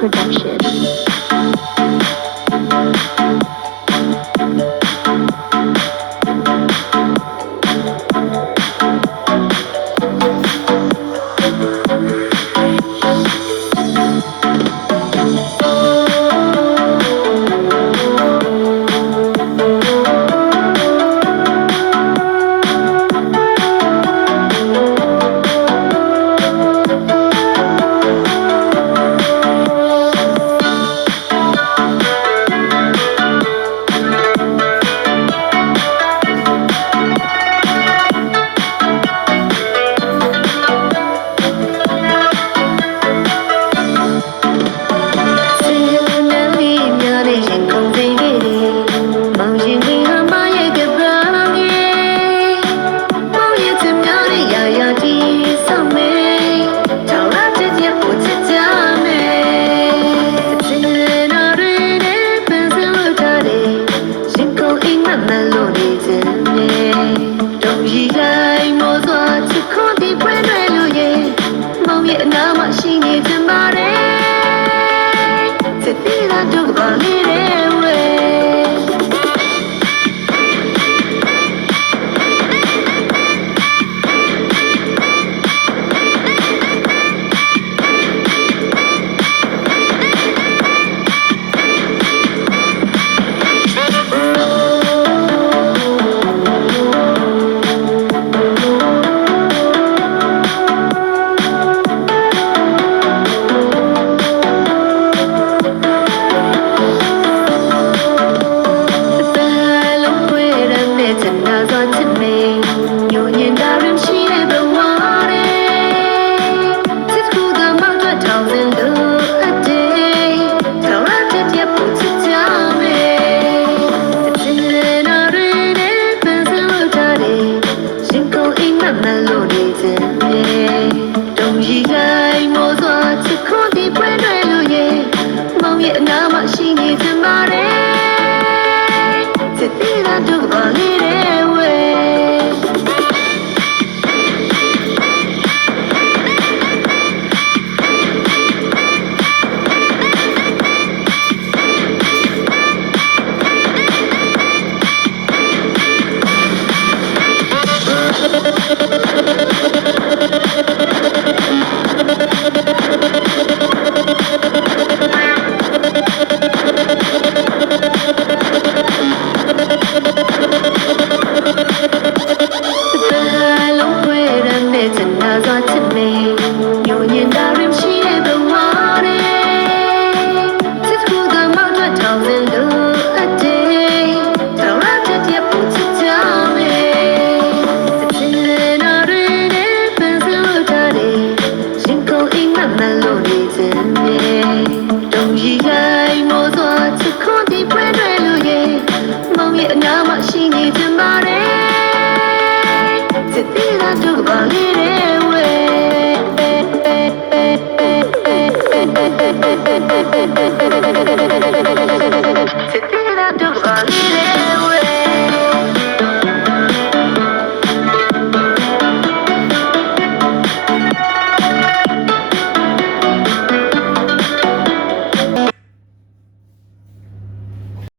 Production. 那么。